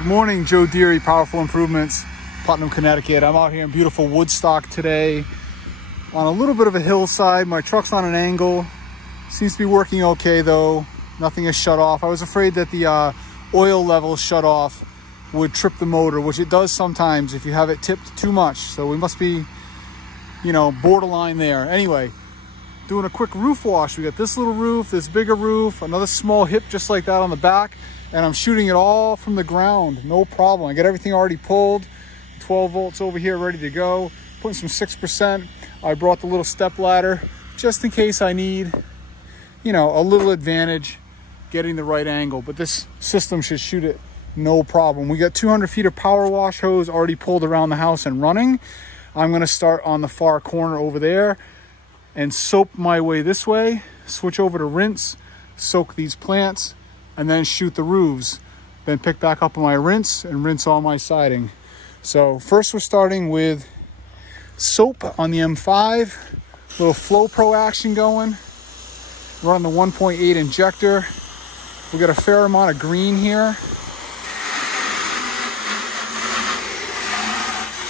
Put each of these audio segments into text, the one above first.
Good morning, Joe Deary, Powerful Improvements, Putnam, Connecticut. I'm out here in beautiful Woodstock today on a little bit of a hillside. My truck's on an angle. Seems to be working okay though. Nothing is shut off. I was afraid that the oil level shut off would trip the motor, which it does sometimes if you have it tipped too much. So we must be, you know, borderline there. Anyway, doing a quick roof wash. We got this little roof, this bigger roof, another small hip just like that on the back. And I'm shooting it all from the ground, no problem. I got everything already pulled, 12 volts over here ready to go. Putting some 6%. I brought the little step ladder just in case I need, you know, a little advantage getting the right angle. But this system should shoot it no problem. We got 200 feet of power wash hose already pulled around the house and running. I'm gonna start on the far corner over there and soap my way this way, switch over to rinse, soak these plants, and then shoot the roofs. Then pick back up on my rinse and rinse all my siding. So first we're starting with soap on the M5, little Flow Pro action going. Running the 1.8 injector. We got a fair amount of green here,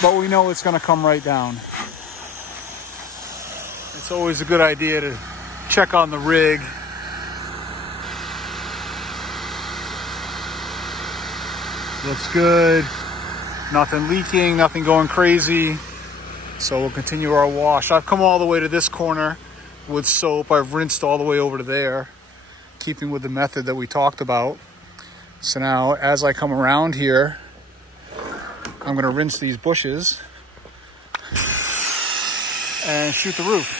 but we know it's gonna come right down. It's always a good idea to check on the rig. Looks good, nothing leaking, nothing going crazy. So we'll continue our wash. I've come all the way to this corner with soap. I've rinsed all the way over to there, keeping with the method that we talked about. So now as I come around here, I'm gonna rinse these bushes and shoot the roof.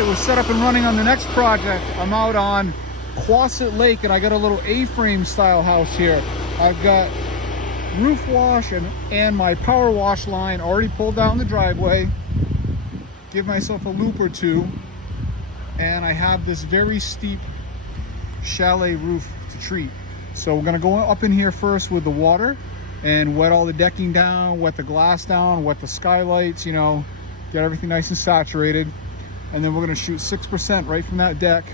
We're set up and running on the next project. I'm out on Quasit Lake and I got a little A-frame style house here. I've got roof wash and my power wash line already pulled down the driveway. Give myself a loop or two. And I have this very steep chalet roof to treat. So we're gonna go up in here first with the water and wet all the decking down, wet the glass down, wet the skylights, you know, get everything nice and saturated. And then we're gonna shoot 6% right from that deck,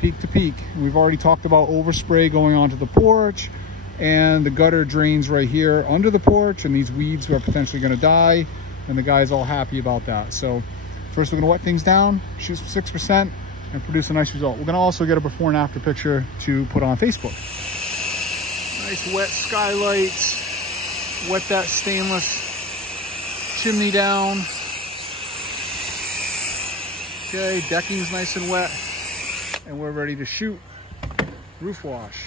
peak to peak. And we've already talked about overspray going onto the porch, and the gutter drains right here under the porch, and these weeds are potentially gonna die, and the guy's all happy about that. So first we're gonna wet things down, shoot 6%, and produce a nice result. We're gonna also get a before and after picture to put on Facebook. Nice wet skylights, wet that stainless chimney down. Okay, decking's nice and wet, and we're ready to shoot roof wash.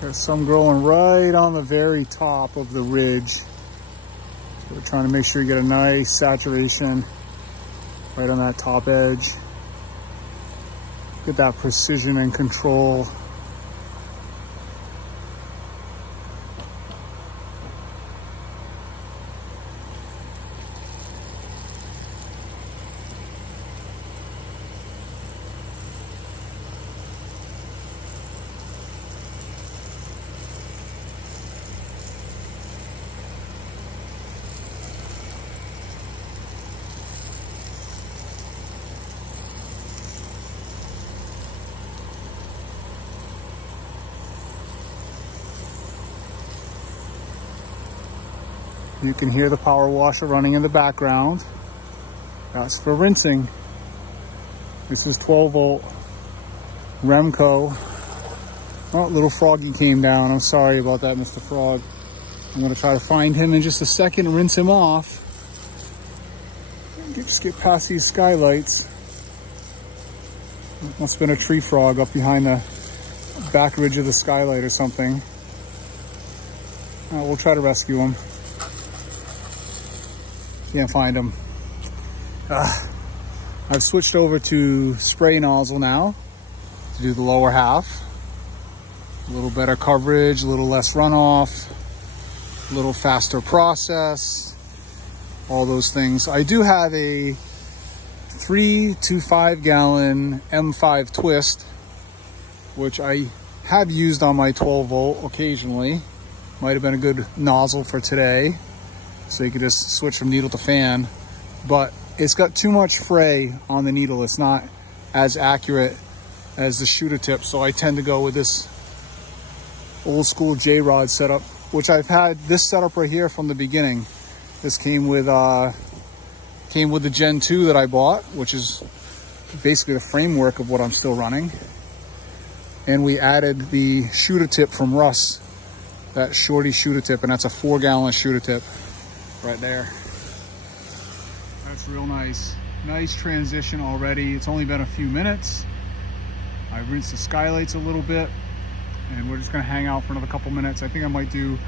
There's some growing right on the very top of the ridge. So we're trying to make sure you get a nice saturation right on that top edge. Get that precision and control. You can hear the power washer running in the background. That's for rinsing. This is 12 volt Remco. Oh, little Froggy came down. I'm sorry about that, Mr. Frog. I'm gonna try to find him in just a second and rinse him off. Just get past these skylights. Must have been a tree frog up behind the back ridge of the skylight or something. We'll try to rescue him. Can't find him. I've switched over to spray nozzle now to do the lower half. A little better coverage, a little less runoff, a little faster process, all those things. I do have a 3 to 5 gallon M5 twist, which I have used on my 12 volt occasionally. Might have been a good nozzle for today, so you could just switch from needle to fan, but it's got too much fray on the needle. It's not as accurate as the shooter tip, so I tend to go with this old school J-Rod setup, which I've had this setup right here from the beginning. This came with the Gen 2 that I bought, which is basically the framework of what I'm still running. And we added the shooter tip from Russ, that shorty shooter tip, and that's a 4 gallon shooter tip right there. That's real nice. Nice transition already. It's only been a few minutes. I rinsed the skylights a little bit, and we're just gonna hang out for another couple minutes. I think I might do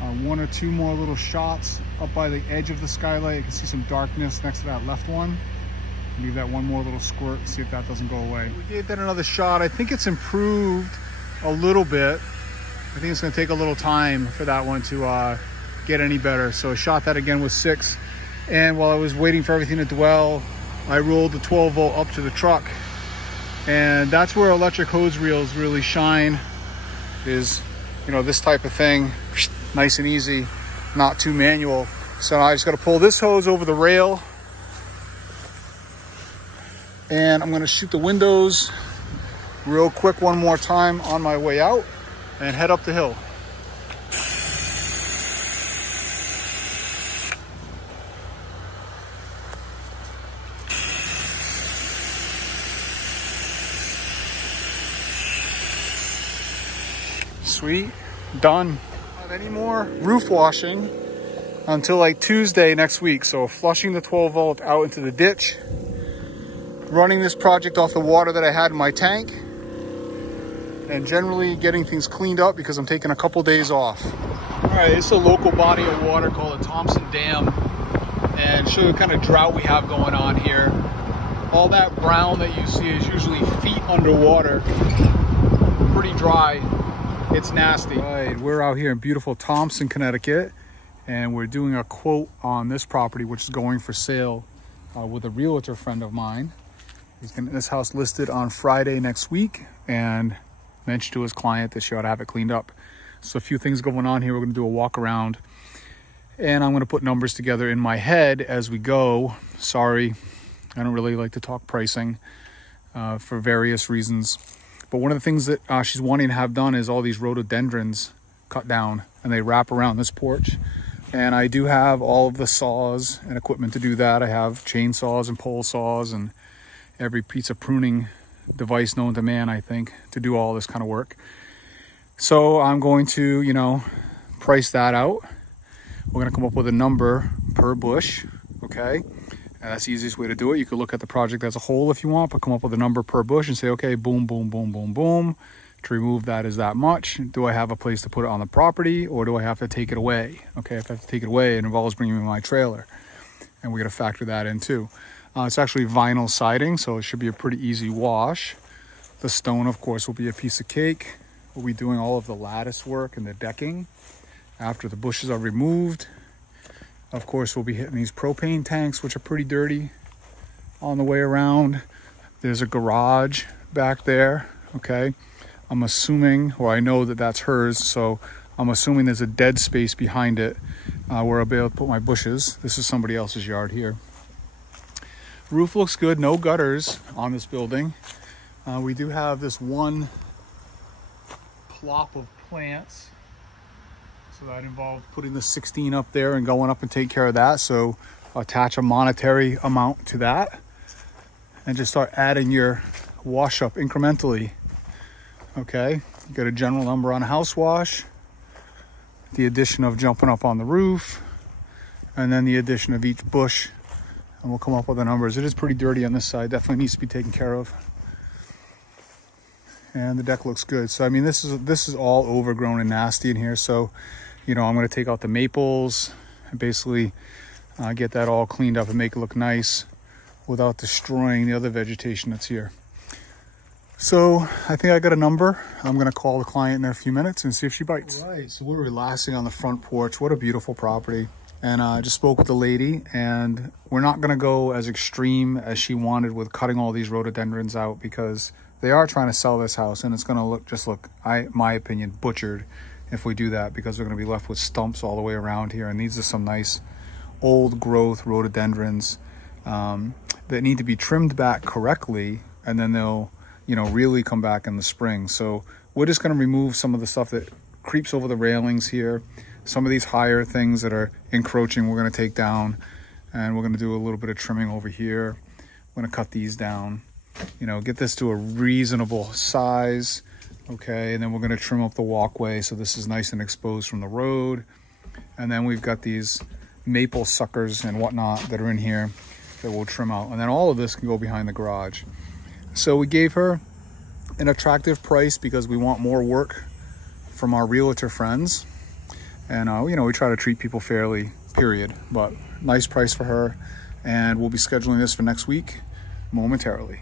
1 or 2 more little shots up by the edge of the skylight. You can see some darkness next to that left one. Leave that one more little squirt, see if that doesn't go away. We gave that another shot. I think it's improved a little bit. I think it's gonna take a little time for that one to get any better. So I shot that again with 6. And while I was waiting for everything to dwell, I rolled the 12 volt up to the truck. And that's where electric hose reels really shine, is, you know, this type of thing, nice and easy, not too manual. So I just got to pull this hose over the rail, and I'm going to shoot the windows real quick one more time on my way out and head up the hill. Sweet, done. Don't have any more roof washing until like Tuesday next week. So flushing the 12 volt out into the ditch, running this project off the water that I had in my tank, and generally getting things cleaned up because I'm taking a couple days off. All right, it's a local body of water called the Thompson Dam, and show you the kind of drought we have going on here. All that brown that you see is usually feet underwater, pretty dry. It's nasty. Right, we're out here in beautiful Thompson, Connecticut, and we're doing a quote on this property, which is going for sale with a realtor friend of mine. He's getting this house listed on Friday next week, and mentioned to his client that she ought to have it cleaned up. So a few things going on here. We're going to do a walk around, and I'm going to put numbers together in my head as we go. Sorry, I don't really like to talk pricing for various reasons. But one of the things that she's wanting to have done is all these rhododendrons cut down, and they wrap around this porch. And I do have all of the saws and equipment to do that. I have chainsaws and pole saws and every piece of pruning device known to man, I think, to do all this kind of work. So I'm going to, you know, price that out. We're going to come up with a number per bush, okay? And that's the easiest way to do it. You could look at the project as a whole if you want, but come up with a number per bush and say, okay, boom, boom, boom, boom, boom. To remove that is that much. Do I have a place to put it on the property, or do I have to take it away? Okay, if I have to take it away, it involves bringing my trailer. And we're going to factor that in too. It's actually vinyl siding, so it should be a pretty easy wash. The stone, of course, will be a piece of cake. We'll be doing all of the lattice work and the decking after the bushes are removed. Of course, we'll be hitting these propane tanks, which are pretty dirty, on the way around. There's a garage back there, okay? I'm assuming, or I know that that's hers, so I'm assuming there's a dead space behind it where I'll be able to put my bushes. This is somebody else's yard here. Roof looks good, no gutters on this building. We do have this one plop of plants. So that involved putting the 16 up there and going up and take care of that. So attach a monetary amount to that and just start adding your wash up incrementally. Okay, you got a general number on a house wash, the addition of jumping up on the roof, and then the addition of each bush, and we'll come up with the numbers. It is pretty dirty on this side, definitely needs to be taken care of. And the deck looks good. So I mean, this is all overgrown and nasty in here. So, you know, I'm going to take out the maples and basically get that all cleaned up and make it look nice without destroying the other vegetation that's here. So I think I got a number. I'm going to call the client in there a few minutes and see if she bites. All right, so we're relaxing on the front porch. What a beautiful property. And I just spoke with the lady, and we're not going to go as extreme as she wanted with cutting all these rhododendrons out, because they are trying to sell this house, and it's going to look, my opinion, butchered if we do that, because we're going to be left with stumps all the way around here. And these are some nice old growth rhododendrons that need to be trimmed back correctly, and then they'll, you know, really come back in the spring. So we're just going to remove some of the stuff that creeps over the railings here. Some of these higher things that are encroaching, we're going to take down, and we're going to do a little bit of trimming over here. I'm going to cut these down, you know, get this to a reasonable size. Okay, and then we're going to trim up the walkway so this is nice and exposed from the road. And then we've got these maple suckers and whatnot that are in here that we'll trim out, and then all of this can go behind the garage. So we gave her an attractive price because we want more work from our realtor friends, and you know, we try to treat people fairly, period. But nice price for her, and we'll be scheduling this for next week momentarily.